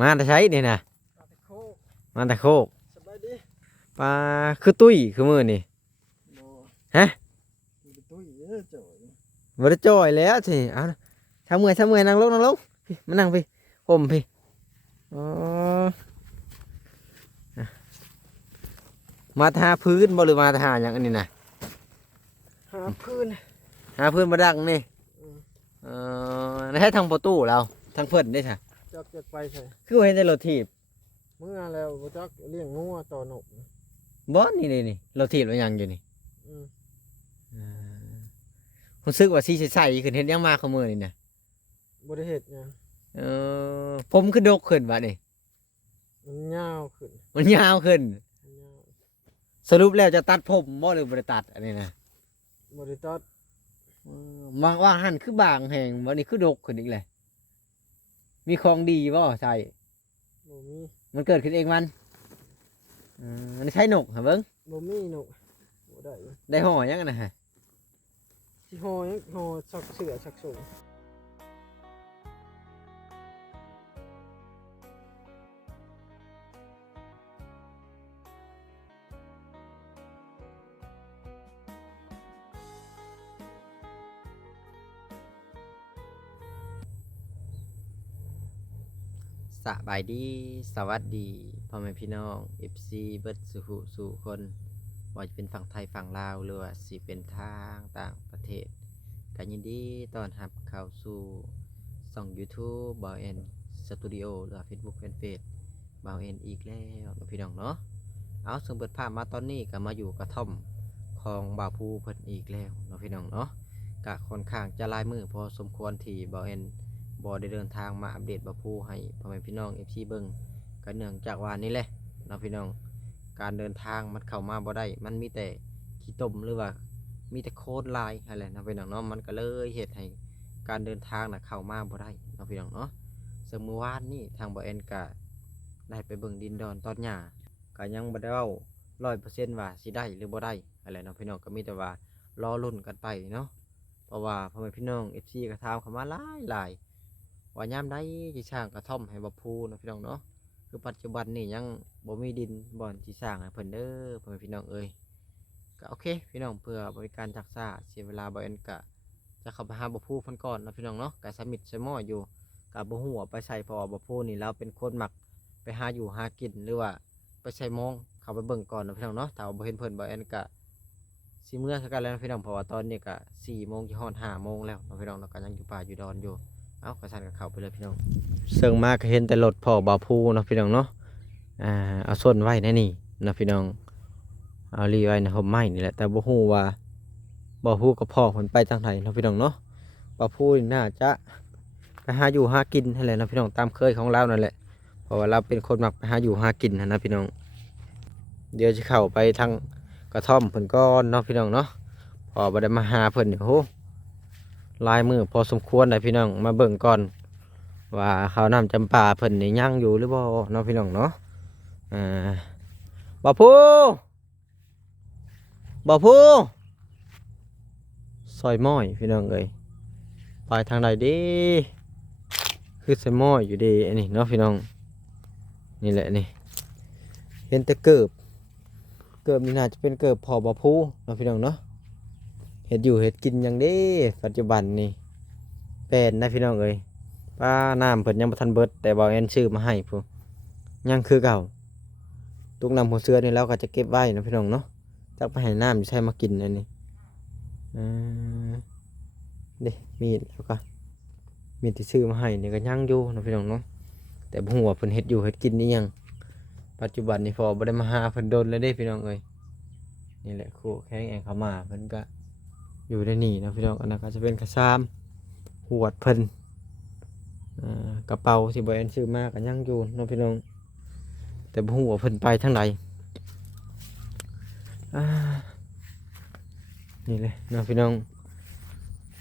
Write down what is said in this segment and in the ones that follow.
มาแต่ใช้นี่นะมาแต่โคกมาแต่โคกสบายดีปลาคือตุ้ยคือมือนี่บ่ฮะมีแต่ตุ้ยเด้อจ่อยบ่ได้จ่อยแล้วสิเอาทำเมื่อยนั่งลงพี่มานั่งพี่ห่มพี่อ๋อมาทาพื้นบ่หรือมาทาอย่างอันนี้นะ หาพื้นหาพื้นมาดังนี่อืมให้ทางประตูเราทางเพิ่นได้ค่ะ จักจะไปใส่คือว่าเห็นในรถถีบ เมื่อแล้วบ่จักเลี้ยงงัวต่อนกบ่นี่รถถีบมันยังอยู่นี่ อืมรู้สึกว่าสีใสๆขึ้นเห็นยังมาขโมยนี่นะ บ่ได้เฮ็ดหยังผมคือดกขึ้นวะนี่ มันยาวขึ้นมันยาวขึ้นมันยาว สรุปแล้วจะตัดผมบ่หรือบ่ได้ตัดอันนี้นะ บ่ได้ตัดว่าหันคือบางแห่งวันนี้คือดกขึ้นอีกเลยมีของดีบ่ใช่ บ่มี มันเกิดขึ้นเองมันใช้นกเหรอเบิ้ง บ่มีนกบ่ได้ ได้ห่อยังนะฮะ สิห่อหยังห่อสักเสือสักสูงสบายดีสวัสดีพ่อแม่พี่น้อง FC เบิดสู่คนว่าจะเป็นฝั่งไทยฝั่งลาวหรือว่าสิเป็นทางต่างประเทศกันยินดีต้อนรับเข้าสู่ช่อง YouTube บ่าวเอ็นสตูดิโอหรือว่า Facebook Fanpage บ่าวเอ็นอีกแล้วพี่น้องเนาะเอาซึ่งเปิดภาพมาตอนนี้ก็มาอยู่กระท่อมของบ่าวภูเพิ่นอีกแล้วพี่น้องเนาะกะค่อนข้างจะลายมือพอสมควรที่บ่าวเอ็นบ่ได้เดินทางมาอัปเดตบ่าวภูให้พ่อแม่พี่น้อง FC เบิ่งก็เนื่องจากว่านี่แหละพี่น้องการเดินทางมันเข้ามาบ่ได้มันมีแต่ขี้ตมหรือว่ามีแต่โคตรลายอะไรพี่น้องเนาะมันก็เลยเหตุให้การเดินทางเข้ามาบ่ได้พี่น้องเนาะซึ่งเมื่อวานนี้ทางบ่าวเอ็นก็ได้ไปเบิ่งดินดอนตอนหญ้าก็ยังบ่ได้เว้า100%ว่าสิได้หรือบ่ได้อะไรพี่น้องก็มีแต่ว่ารอลุ้นกันไปเนาะเพราะว่าพ่อแม่พี่น้อง FC ก็ถามเข้ามาหลายว่ายามใดสิสร้างกระท่อมให้บ่าวภูพี่น้องเนาะคือปัจจุบันนี่ยังบ่มีดินบ่อนสิสร้างให้เพิ่นเด้อพ่อแม่พี่น้องเอ้ยก็โอเคพี่น้องเพื่อบริการจักษาเสียเวลาบ่เอ็นก็จะเข้าไปหาบ่าวภูเพิ่นก่อนพี่น้องเนาะก็สมิทสมออยู่ก็บ่ฮู้ว่าไปใส่เพราะว่าบ่าวภูนี่เราเป็นคนมักไปหาอยู่หากินหรือว่าไปใส่มองเข้าไปเบิ่งก่อนพี่น้องเนาะถ้าบ่เห็นเพิ่นบ่เอ็นก็สิเมื่อคือกันแล้วพี่น้องเพราะว่าตอนนี้ก็4 โมงจะฮอด5 โมงแล้วพี่น้องเราก็ยังอยู่ป่าอยู่ดอนอยู่เอากระสันกับเขาไปเลยพี่น้องเสิ่งมากเห็นแต่รถพ่อบ่าวภูพี่น้องเนาะเอาส้นไว้ในนี่พี่น้องเอาลีไว้ในห่มไม้นี่แหละแต่บ่ฮู้ว่าบ่าวภูกับพ่อคนไปทางไหนพี่น้องเนาะบ่าวภูน่าจะไปหาอยู่หากินนั่นแหละพี่น้องตามเคยของเรานั่นแหละเพราะว่าเราเป็นคนมักไปหาอยู่หากินนะพี่น้องเดี๋ยวจะเข้าไปทางกระท่อมเพิ่นก้อนพี่น้องเนาะพอบ่ได้มาหาเพิ่นโหลายมือพอสมควรเลยพี่น้องมาเบิ่งก่อนว่าข้าวน้ำจำปาเพิ่นนี่ยังอยู่หรือบ่พี่น้องเนาะบ่พูซอยม้อยพี่น้องเอ้ยไปทางใดดีคือซอยม้อยอยู่ดีอันนี้เนาะพี่น้องนี่แหละนี่เห็นแต่เกิบนี่น่าจะเป็นเกิบพอบ่พูพี่น้องเนาะเห็ดอยู่เห็ดกินอย่างนี้ปัจจุบันนี่เป็นนะพี่น้องเอ้ยป้าน้ำเพิ่นยังบ่ทันเบิดแต่บ่าวเอ็นชื่อมาให้พวกยังคือเก่าตุกน้ำหัวเสือนี่เราก็จะเก็บไว้นะพี่น้องเนาะจักไปให้น้ำอยู่ใช่มากินอันนี้เด้มีดแล้วก็มีที่ซื้อมาให้นี่ก็ยังอยู่นะพี่น้องเนาะแต่บ่ฮู้ว่าเพิ่นเฮ็ดอยู่เฮ็ดกินนี่ยังปัจจุบันนี่พอบ่ได้มาหาเพิ่นโดนแล้วเด้พี่น้องเอ้ยนี่แหละคู่แข้งแองเขามาเพิ่นก็อยู่ในนี่นะพี่น้องอันนั้นก็จะเป็นกระซามหวดเพิ่นกระเป๋าที่บ่เอ็นซื้อมาก็ยังอยู่นะพี่น้องแต่บ่ฮู้ว่าเพิ่นไปทางใดนี่เลยนะพี่น้อง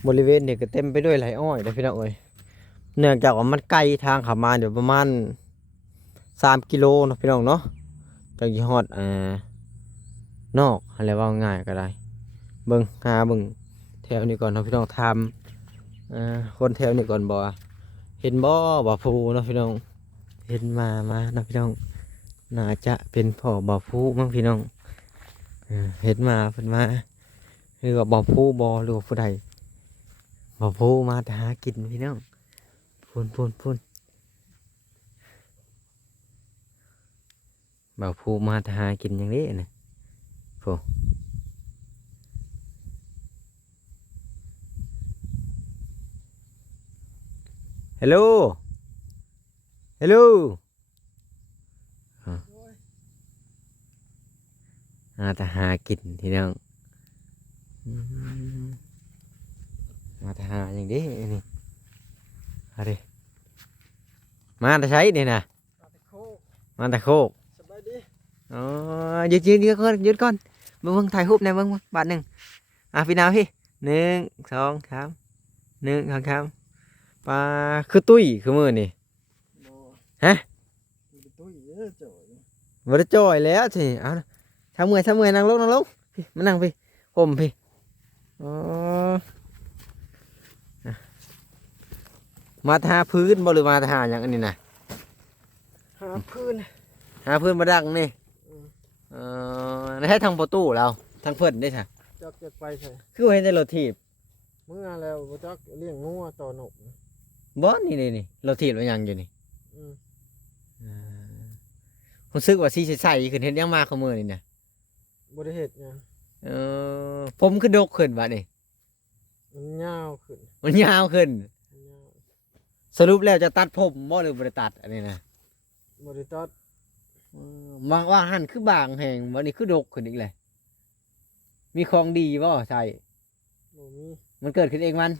บริเวณนี่ก็เต็มไปด้วยไรอ้อยนะพี่น้องเอ้ยเนื่องจากว่ามันไกลทางเข้ามาเดี๋ยวประมาณ3 กิโลนะพี่น้องเนาะจากยี่ห้อนอกอะไรว่าง่ายก็ได้เบิ่งแถวนี้ก่อนนะพี่น้องทำคนแถวนี้ก่อนบ่เห็นบ่พูนะพี่น้อง เห็นมานะพี่น้องน่าจะเป็นพ่อบ่าวผู้มั้งพี่น้องเห็นมาเพิ่นมาหรือว่าบ่าวผู้บ่หรือว่าผู้ใดบ่าวผู้มาหากินพี่น้องพุ่นบ่าวผู้มาหากินอย่างนี้นะโฟฮัลโหลมาหากินพี่น้องมาหาอย่างนี้นี่อะไรมาแต่ใช้นี่นะ มาแต่โคก มาแต่โคก สบายดี อ๋อยืดก่อนเบิ่งถ่ายรูปในอยเบิ่งบาทหนึ่งพี่นาวพี่1 2 31 2 3ปลาคือตุ้ยคือมือนี่ บ่ ฮะ มันเป็นตุ้ยเด้อจ่อย บ่ได้จ่อยแล้วสิเอาทำเมื่อยนั่งลงพี่มานั่งพี่ห่มพี่อ๋อมาทาพื้นบ่หรือมาทาอย่างอันนี้นะ หาพื้น หาพื้นมาดังนี่ อืม ให้ทางประตูเราทางเพิ่นได้ค่ะ จักจะไปใส่ คือว่าเห็นแต่รถถีบ เมื่อแล้วบ่จักเลี้ยงงัวต่อนก บ่นี่รถถีบมันยังอยู่นี่ อืม รู้สึกว่าสีใสๆขึ้นเห็นยังมาขโมยนี่นะ บ่ได้เฮ็ดหยัง ผมคือดกขึ้นวะนี่ มันยาวขึ้น มันยาวขึ้น มันยาว สรุปแล้วจะตัดผมบ่หรือบ่ได้ตัดอันนี้นะ บ่ได้ตัด ว่าหันคือบางแห่งวันนี้คือดกขึ้นอีกเลยมีของดีบ่ใช่ บ่มี มันเกิดขึ้นเองมัน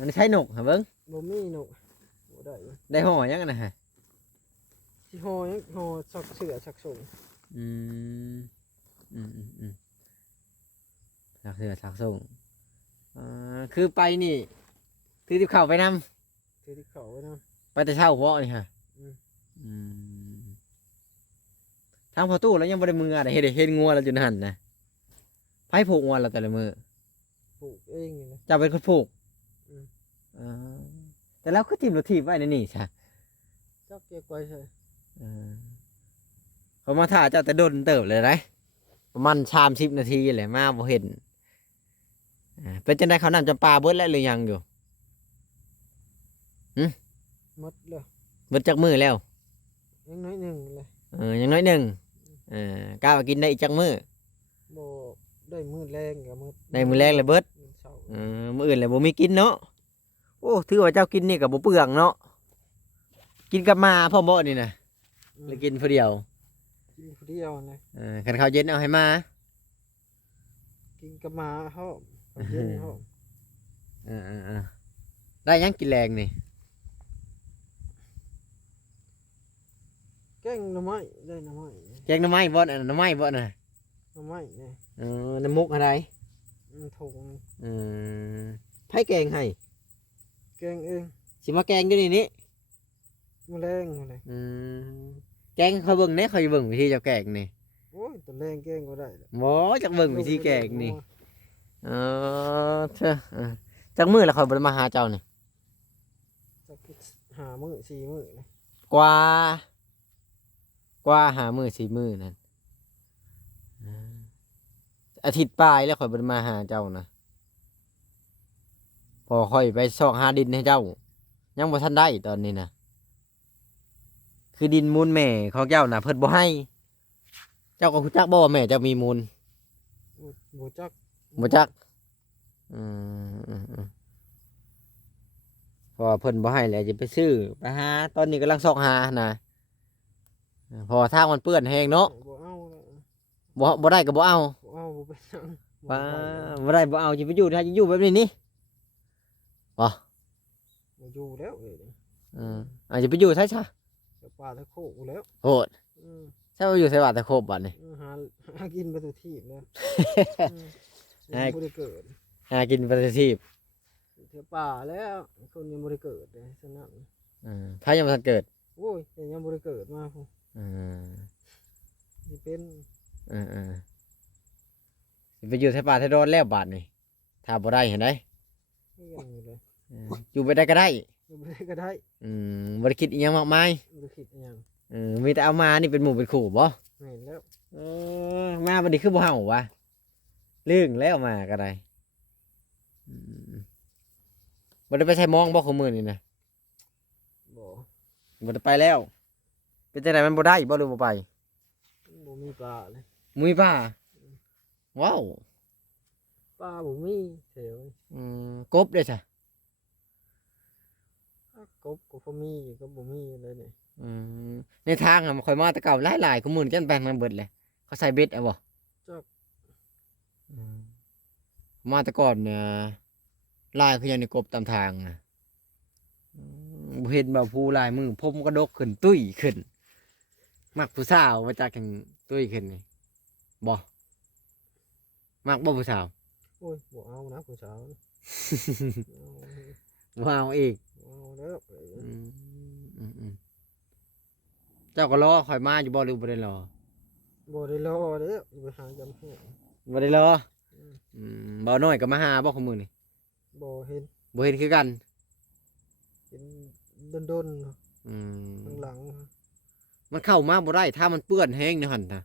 มันใช้นกเหรอเบิ้ง บ่มีนกบ่ได้ ได้ห่อยังนะฮะ สิห่อหยังห่อสักเสือสักส่ง อืมสักเสือสักส่งคือไปนี่ถือที่เข่าไปนำ ถือที่เขาไว้นะ ไปแต่เช้าเพราะนี่ฮะ อืม ทางพอตู้แล้วยังบ่ได้มืออะไรเห็นงัวแล้วจนหันนะไผผูกงัวเราแต่ละมือ ปลูกเองนี่นะ จะเป็นคนผูก อืม อ่าแต่แล้วก็ทีมรถทีบไว้ในนี่ใช่ จักจะไปใส่ เขามาถ่าเจ้าแต่โดนเติบเลยนะประมาณ30 นาทีเลยมาบ่เห็นเป็นจังไดเขานำจำปาเบิดแล้วหรือยังอยู่ หมดแล้ว เบิดจักมือแล้ว ยังน้อยหนึ่งเลย ยังน้อยหนึ่งกล้าว่ากินได้อีกจักมือ บ่ได้มือแรงกับมือ ในมือแรกเลยเบิด มื้อเช้า มืออื่นเลยบ่มีกินเนาะโอ้ถือว่าเจ้ากินนี่กับบ่เปลืองเนาะกินกับมาพ่อมบ่นี่นะหรือกินผู้เดียว กินผู้เดียวเลย คันข้าวเย็นเอาให้มา กินกับหมาเฮากับเย็นเฮา ได้ยังกินแรงนี่ แกงหน่อไม้ได้หน่อไม้ แกงหน่อไม้บ่น่ะหน่อไม้บ่น่ะ หน่อไม้เนี่ย น้ำมุกอะไร ถุง ไผแกงให้ แกงเอง สิมาแกงอยู่นี่นี่ แมลงอะไร แกงเขาเบิ่งแหน่เขาจะเบิ่งวิธีเจ้าแกงนี่ โอ้ยตัวแรงแกงก็ได้แล้ว บ่จักเบิ่งวิธีแกงนี่เถอะจักมื้อแล้วค่อยบ่ได้มาหาเจ้านี่ จักหามื้อ4มื้อเลย กว่าหามื้อ4มื้อนั่นอาทิตย์ปลายแล้วค่อยบ่ได้มาหาเจ้านะพอค่อยไปซอกหาดินให้เจ้า ยังบ่ทันได้ตอนนี้นะคือดินมูลแม่ของเจ้าน่ะเพิ่นบ่ให้ เจ้าก็รู้จักบ่ว่าแม่เจ้ามีมูล บ่จัก บ่จักเพราะว่าเพิ่นบ่ให้แล้วจะไปซื้อไปหาตอนนี้กำลังซอกหานะเพอทางมันเปื้อนแห้งเนาะ บ่เอาแล้ว บ่ได้ก็บ่เอา บ่เอาบ่ไปสั่ง บ่ได้บ่เอาจะไปอยู่ถ้าจะอยู่แบบนี้นี่บ่ บ่อยู่แล้วเอ้ย อาจจะไปอยู่ใช่ซะ เดี๋ยวป่าตะโคกแล้ว โหด อืม ใช่ว่าอยู่ไสว่าแต่ครบบัดนี้ หากินไปตัวทีบแล้วยังบ่ได้เกิด หากินปฏิทีป เถื่อป่าแล้วคนยังบ่ได้เกิดเลยฉะนั้น ถ้ายังบ่ทันเกิด โอ้ยแต่ยังบ่ได้เกิดมาพุ่นสิเป็น สิไปอยู่ไทยป่าไทยดอนแล้วบาดนี่ถ้าบ่ได้เห็นได้ เรื่องอยู่เลย อยู่ไปได้ก็ได้ บ่ได้ก็ได้ บ่ได้คิดอีหยังมากมาย บ่ได้คิดอิหยัง มีแต่เอามานี่เป็นหมู่เป็นคู่บ่ แม่นแล้ว มาบัดนี้คือบ่เห่า วะเรื่องแล้วมาก็ได้บ่ได้ไปใช้มองบ่ของมื้อนี่นะ บ่ บ่ได้ไปแล้ว เป็นจังไดมันบ่ได้บ่หรือบ่ไป บ่มีปลาเลย มุ้ยป้าว้าว ปลาบ่มีแถว กบเด้อจ้ะ กบก็บ่มีก็บ่มีเลยนี่ ในทางอะมันค่อยมาแต่เก่าหลายๆของมื้อนี้จันแปลงมันเบิดเลยเขาใส่เบ็ดเอาบ่ จัก มาแต่ก่อนเนี่ยลายคือหยังในกบตามทางน่ะบ่เห็นแบบผู้ลายมือผมกระดกขึ้นตุ้ยขึ้นมักผู้สาวมาจากแข่งตุ้ยขึ้นนี่บ่มักบ่ผู้สาว โอ้ยบ่เอานะผู้สาวนี่ บ่เอาอีก บ่เอาแล้ว เจ้าก็รอคอยมาอยู่บ่หรือบ่ได้รอ บ่ได้รอเด้ออย่าไปหาจำแห้ง บ่ได้รอบ่น้อยก็มาหาบ่ของมื้อนี่ บ่เห็น บ่เห็นคือกัน เห็นดนๆข้างหลัง มันเข้ามาบ่ได้ถ้ามันเปื้อนแห้งในหั่นน่ะ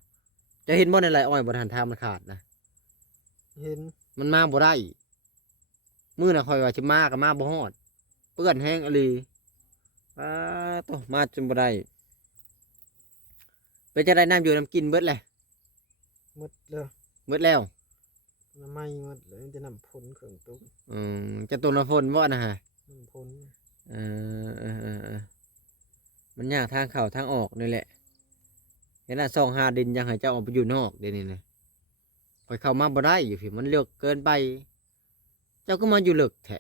จะเห็นบ่ในไรอ้อยบ่ทันทางมันขาดนะ เห็น มันมาบ่ได้มื้อน่ะคอยว่าสิมาก็มาบ่ฮอดเปื้อนแห้งอีหลีโตมาจนบ่ได้เป็นจังได๋น้ำอยู่น้ำกินเบิดแหละ หมดแล้ว เบิดแล้ว น้ำไหม้หมดเลยจะนำผลเครื่องตุ้ม จะตุนฝนบ่นะฮะ น้ำผล เออมันยากทางเข้าทางออกนี่แหละเห็นน่ะส่องหาดินยังให้เจ้าออกไปอยู่นอกเดี๋ยวนี้นะคอยเข้ามาบ่ได้อยู่พี่มันเลือกเกินไป เจ้าก็มาอยู่เลิกแท้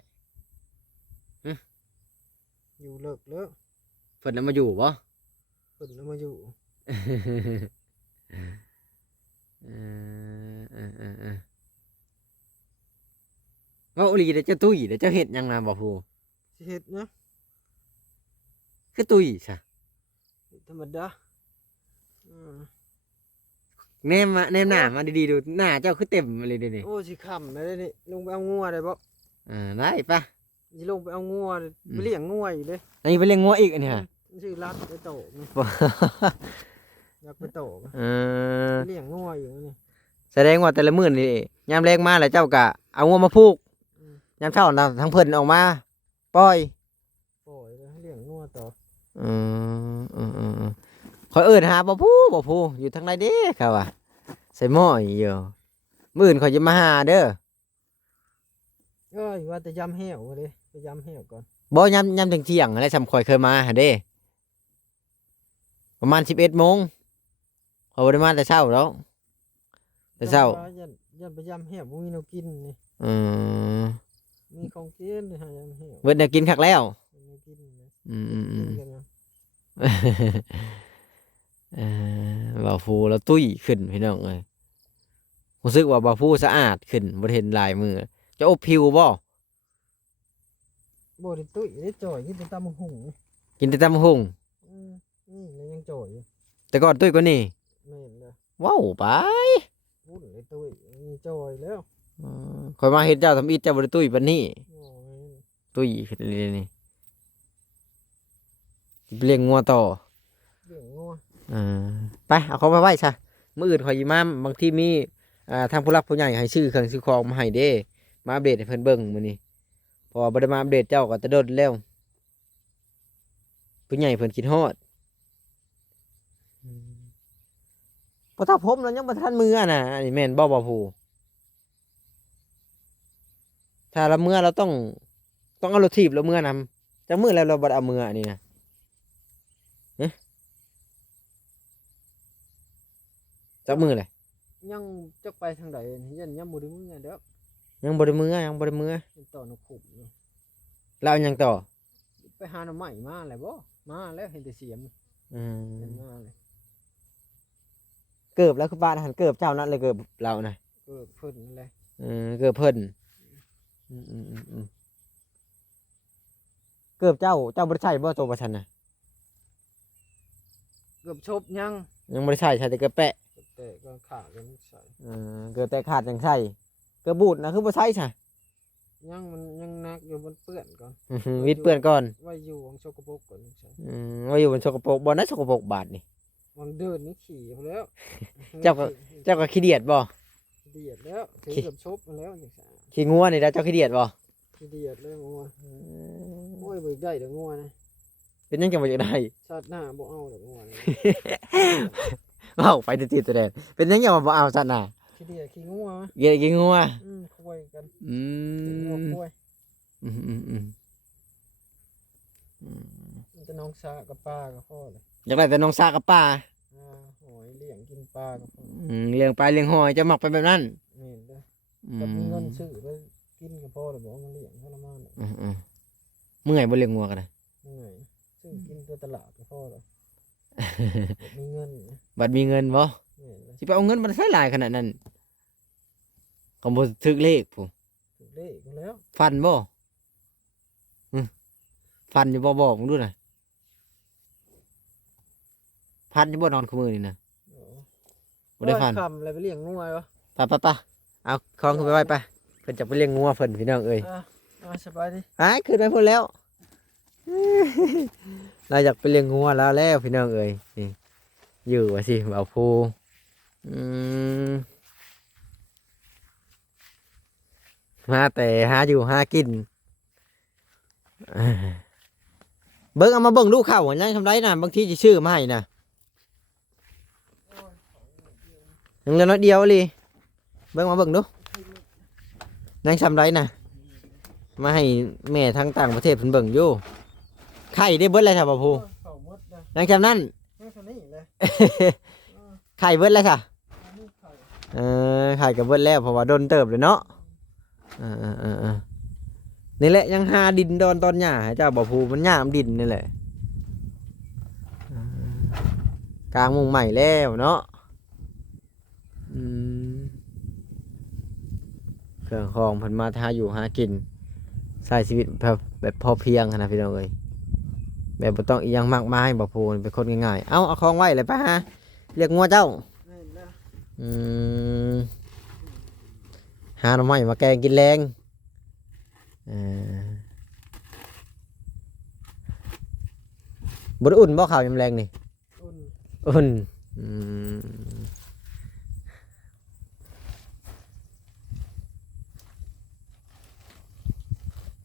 อยู่เลิกแล้ว เพิ่นน่ะมาอยู่บ่ เพิ่นแล้วมาอยู่ ว่าอุลีเดี๋ยวเจ้าตุ้ยเดี๋ยวเจ้าเห็ดหยังนะบ่พู สิเฮ็ดนะ คือตุ้ยซะ ธรรมดา แนมหน้ามาดีๆดูหน้าเจ้าคือเต็มเลยเดี๋ยวนี้ โอ้สิค่ำได้นี่ลงไปเอางัวได้บ่ ได้ปะ สิลงไปเอางัวไปเลี้ยงงัวอีกเด้ อันนี้ไปเลี้ยงงัวอีกอันนี้ฮะ ชื่อรัดไปโตกนี่อยากไปโตก เออ เลี้ยงงัวอยู่นี่ แสดงว่าแต่ละมื้อนี่ยามแรงมาแล้วเจ้ากะเอางัวมาผูกยามเช้าน่ะทั้งเพิ่นออกมาปล่อย ปล่อยแล้วให้เลี้ยงงัวต่อ คอยหาบ่พูอยู่ทางไหนเด้เขาว่าใส่หม้ออยู่มื้ออื่นข่อยจะมาหาเด้อ ว่าแต่ยำแห้วเด้ไปยำแห้วก่อน บ่ยามเที่ยงๆอะไรสำข่อยเคยมาหาเด้ประมาณ11 โมงข่อยบ่ได้มาแต่เช้าแล้วแต่เช้า ยันไปยำแห้วบ่มีแนวกินนี่ มีของกินหายำแห้ว เบิดแนวกินคักแล้ว มีแนวกินนะ อืม กินกันนะ บ่าวฟูแล้วตุ้ยขึ้นพี่น้องเอ้ยรู้สึกว่าบ่าวฟูสะอาดขึ้นบ่เห็นลายมือจะอบผิวบ่ บ่ได้ตุ้ยได้จ่อยกินแต่ตำบักหุ่ง กินแต่ตำหุ่ง นี่แล้วยังจ่อยอยู่ แต่ก่อนตุ้ยกว่านี้ แม่นเด้อ ว้าวไป วุ่นเลยตุ้ยมีจ่อยแล้ว ข่อยมาเฮ็ดเจ้าทำอิฐเจ้าบ่ได้ตุ้ยปานนี้ โอ้ย ตุ้ยขึ้นเลยนี่สิไปเลี้ยงงัวต่อ เลี้ยงงัว ไปเอาเขามาไว้ซะมื้ออื่นข่อยสิมาบางทีมีทางผู้หลักผู้ใหญ่ให้ซื้อเครื่องซื้อของมาให้เด้มาอัปเดตให้เพิ่นเบิ่งมื้อนี้เพราะว่าบ่ได้มาอัปเดตเจ้าก็จะโดนแล้วผู้ใหญ่เพิ่นคิดฮอดบ่ถ้าผมแล้วยังบ่ทันมือน่ะอันนี้แม่นบ่ผู้ถ้าเราเมื่อเราต้องเอารถถีบเราเมื่อนำจักมื้อแล้วเราบ่ได้เอามืออันนี้นะจักมื้อเลย ยังจักไปทางใดยันยังบ่ได้มื้อเด้อ ยังบ่ได้มือยังต่อนกขุมอยู่ แล้วเอาหยังต่อ ไปหาหน่อไม้มาแล้วบ่มาแล้วเห็นแต่เสียมเห็นมาเลย เกิบแล้วคือบ้านหันเกิบเจ้านั่นเลยเกิบเราน่ะ เพิ่นนั่นแหละ เกิบเพิ่นเกิบเจ้าบ่ได้ใช้บ่ตัวประชันน่ะ เกือบชบยัง ยังบ่ได้ใช้แต่เกิบแปะ แต่ก็ขาดกันใส่ เกิบแต่ขาดยังใช้เกิบบูดนะคือบ่ใช้ซะ ยังมันยังนักอยู่บนเปื้อนก่อน วิดเปื้อนก่อน ไว้อยู่ของสกปรกก่อนใช่ ว่าอยู่บนสกปรกบ่นะสกปรกบาดนี่ วางเดินนี่ขี่ไปแล้ว เจ้าก็ขี้เดียดบ่ เดียดแล้วถือกับชบมาแล้วอย่างสา ขี้งัวนี่นะเจ้าขี้เดียดบ่ ขี้เดียดเลยงัวโอ้ยบ่ได้เด้องัวนะ เป็นยังจังบ่อยากได้ ชาติหน้าบ่เอาเด้องัวนะ เว้าไปติดๆตัวแดนเป็นยังบ่เอาซั่นน่ะ ขี้เดียดขี้งัว เกียดกินงัว คุยกัน อื งัว ม คุย อืมอืมอืมอืม มันจะน้องสากับปลากับพ่อเลย อยากได้แต่น้องซากับป้า หอยเลี้ยงกินปลากับพ่อ เลี้ยงปลาเลี้ยงหอยจะมักไปแบบนั้น เห็นเด้อ อื ก็มีเงิน ม ซื้อไปกินกับพ่อเลยบอกว่ามันเลี้ยงทรมานเลย อืมเมื่อยบ่เลี้ยงงัวกันนะ เหนื่อยซื้อกินตัวตลาดกับพ่อเลยมีเงินนะ บัดมีเงินบ่ เห็นเลย สิไปเอาเงินมาใช้หลายขนาดนั้นก็บ่ถึกเลขผู้ ถูกเลขแล้ว ฟันบ่ฟันอยู่บ่บอกมึงดูหน่อยฟันอยู่บ่นอนคู่มือนี่นะบ่ได้ฟัน คำอะไรไปเลี้ยงงัววะ ไปเอาของขึ้นไปไว้ไปเพิ่นจะไปเลี้ยงงัวเพิ่นพี่น้องเอ้ย สบายดิ หายขึ้นไปพุ่นแล้ว เราอยากไปเลี้ยงงัวแล้วพี่น้องเอ้ยนี่อยู่ว่าสิเอาภูมาแต่หาอยู่หากินเบิ่งเอามาเบิ่งลูกข้าวหัวยังทำไรนะบางทีจะชื่อมาให้นะยังเหลือน้อยเดียวเลยเบิ่งมาเบิ่งดูยังทำไรนะมาให้แม่ทางต่างประเทศเพิ่นเบิ่งอยู่ไข่ได้เบิดเลยค่ะบ่ภู เขาหมดเลย ยังจำนั่น ยังเท่านี้เลย ไข่เบิดเลยค่ะ นี่ไข่ ไข่กับเบิดแล้วเพราะว่าโดนเติบเลยเนาะนี่แหละยังหาดินดอนตอนหญ้าให้เจ้าบ่ภูมันหญ้ามดินนี่แหละกลางมุงใหม่แล้วเนาะเครื่องของเพิ่นมาหาอยู่หากินใช้ชีวิตแบบพอเพียงนะพี่น้องเอ้ยแบบบ่ต้องอีหยังมากมายบ่ภูเป็นคนง่ายๆเอาของไว้เลยไปหาเรียกงัวเจ้า นี่นะ หาหน่อไม้มาแกงกินแรงบไดอุ่นบ่ข้าวยำแรงนี่ อุ่น อุ่น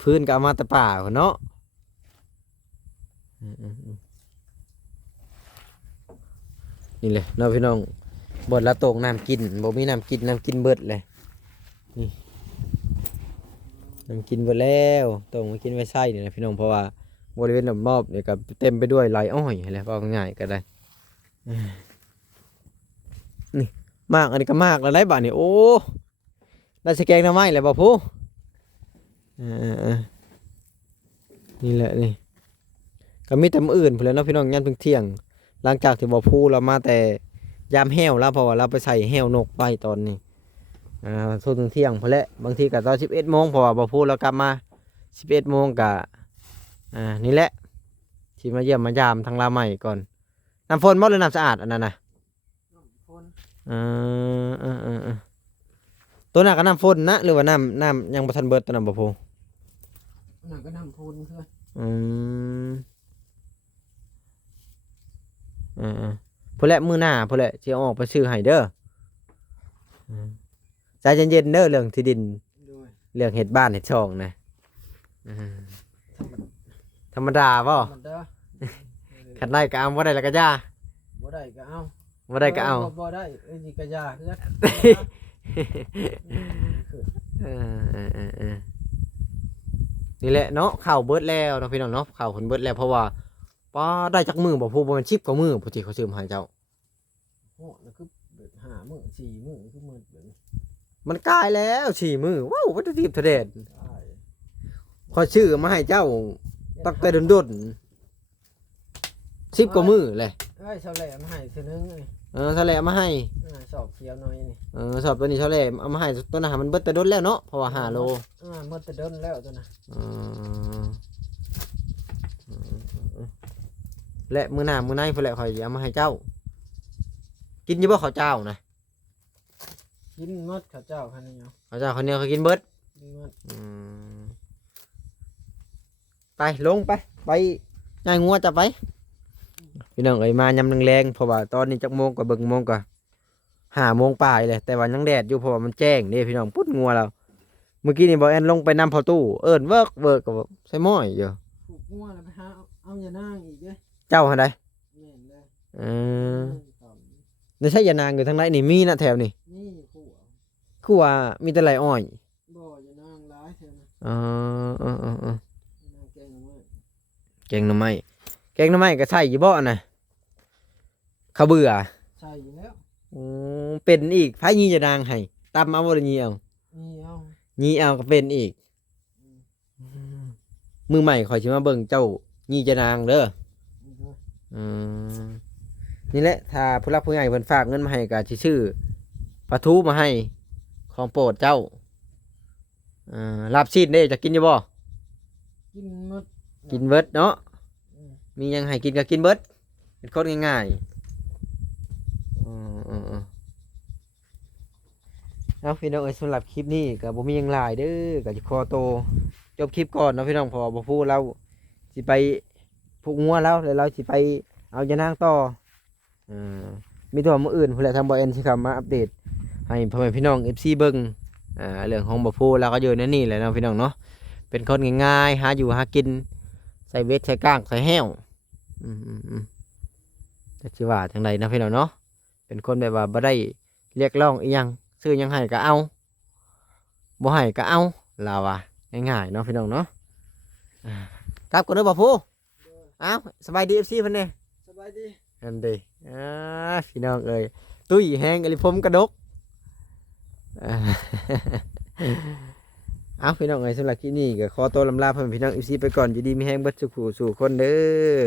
พื้นก็เอามาแต่ป่าพุ่นเนาะนี่เลยเนาะพี่น้องบดละตกน้ำกินบ่มีน้ำกินเบิดเลยนี่น้ำกินเบิดแล้วตรงมากินไว้ใส่นี่นะพี่น้องเพราะว่าบริเวณรอบๆเนี่ยก็เต็มไปด้วยไรอ้อยอะไรพอง่ายก็ได้นี่มากอันนี้ก็มากแล้วได้บ่านี่โอ้ได้สแกงทำไมเลยบ่ผู้นี่แหละนี่ก็มีแต่มื้ออื่นพุ่นแหล้วเนาะพี่น้องยามเที่ยงหลังจากที่บ่ผู้เรามาแต่ยามแห้วแล้วเพราะว่าเราไปใส่แห้วนกไปตอนนี้ช่วงเที่ยงพอแล้วบางทีก็ตอน11 โมงเพราะว่าบ่พูดแล้วกลับมา11 โมงก็นี่แหละที่มาเยี่ยมมายามทางลาใหม่ก่อนน้ำฝนบ่หรือน้ำสะอาดอันนั้นน่ะ น้ำฝน ตัวนั้นก็น้ำฝนนะหรือว่าน้ำยังบ่ทันเบิดตัวนั้นบ่พู หนังก็น้ำฝนเพื่อน พุ่นแหละมื้อหน้าพุ่นแหละสิเอาออกไปซื้อให้เด้อใจเย็นๆเด้อเรื่องที่ดิน ด้วย เรื่องเฮ็ดบ้านเฮ็ดช่องนะธรรมดาบ่ มันเด้อ คันได้ก็เอาบ่ได้แล้วก็ย่า บ่ได้ก็เอา บ่ได้ก็เอา บ่ได้นี่ก็ยาคือ นี่แหละเนาะข้าวเบิดแล้วเนาะพี่น้องเนาะข้าวเพิ่นเบิดแล้วเพราะว่าป้าได้จักมื้อบ่พูบ่แม่น10กว่ามื้อผู้ที่เขาซื้อมาให้เจ้า โอ้นั่นคือแบบ5 มื้อ4 มื้อคือมื้อแบบนี้ มันกลายแล้ว4มื้อว้าววัตถุดิบเทเดช ใช่ ขอชื่อมาให้เจ้าตั้งแต่ดนๆ10กว่ามื้อเลย เอ้ยชาวแหลมให้เทื่อนึงนี่ ทะเลมาให้ สอบเขียวหน่อยนี่ สอบตัวนี้ทะเลเอามาให้ตัวนั้นมันเบิดแต่ดนแล้วเนาะเพราะว่า5 โล เมื่อแต่เดินแล้วตัวน่ะ และมื้อหน้ามื้อในพุ่นแหละข่อยสิเอามาให้เจ้า กินอยู่บ่ข้าวเจ้านะ กินหมดข้าวเจ้าคันนี้เนาะ ข้าวเจ้าข้าวเหนียวเขากินเบิด มัด อืมไปลงไปง่ายงัวจะไปพี่น้องเอ้ยมายำแรงๆเพราะว่าตอนนี้จักโมงก็เบิ่งโมงก็5 โมงปลายเลยแต่ว่ายังแดดอยู่เพราะว่ามันแจ้งเด้พี่น้องพุดงัวเราเมื่อกี้นี่บ่แอนลงไปนำพอตู้เอิ้นเวิร์กก็บ่ใส่หม้อยอยู่ ผูกงัวแล้วไปหาเอาอย่านางอีกเด้ เจ้าหั่นใด แม่นเลย เออนี่ใช่ยานางอยู่ทางไหนนี่มีนะแถวนี่ นี่ขู่เอา คือว่ามีแต่ไรอ้อย บ่อย่านางร้ายแท้นะ เอออย่านางแกงเอาไว้ แกงหน่อไม้แกงหน่อไม้ก็ใส่อยู่บ่น่ะเขาเบื่อ ใช่อยู่แล้ว เป็นอีกไผยีจะนางให้ตำเอาบ่ได้ยีเอา นี่เอา ยีเอาก็เป็นอีกมือใหม่ข่อยสิมาเบิ่งเจ้ายีจะนางเด้อ นี่ด้วย อืมนี่แหละถ้าผู้รักผู้ใหญ่เพิ่นฝากเงินมาให้ก็สิซื้อปลาทูมาให้ของโปรดเจ้าลาบซีดเด้จะกินอยู่บ่ กินหมด กินเบิดเนาะ อืม มีหยังให้กินก็กินเบิดเป็นคนง่ายๆเอาพี่น้องเอ้ยสำหรับคลิปนี้ก็บ่มีหยังหลายเด้อก็สิขอโตวจบคลิปก่อนเนาะพี่น้องเพอบ่พูดเราสิไปผูกงัวแล้วแล้วเราสิไปเอายานางต่อมีตัวมื้ออื่นพุ่นแหละทางบ่แอนสิเข้ามาอัปเดตให้พ่อแม่พี่น้อง FC เบิ่งเรื่องของบ่พูดแล้วก็อยู่ในนี่แหละเนาะพี่น้องเนาะเป็นคนง่ายๆหาอยู่หากินใส่เวทใส่ก้างใส่แห้วจะสิว่าจังไดนะพี่น้องเนาะเป็นคนแบบว่าบ่ได้เรียกร้องอีหยังซื้อหยังให้ก็เอาบ่ให้ก็เอาลาวาง่ายๆเนาะพี่น้องเนาะครับก่อนเด้อบ่พูอ้าวสบายดี FC เพิ่นเด้ สบายดี นั่นเด้พี่น้องเอ้ยตุ้ยแห้งอลิผมกระดกเอาพี่น้องเอ้ยสำหรับคลิปนี้ก็ขอตัวลำลาพ่อแม่พี่น้อง FC ไปก่อนอยู่ดีมีแห้งเบิดสุขสู่คนเด้อ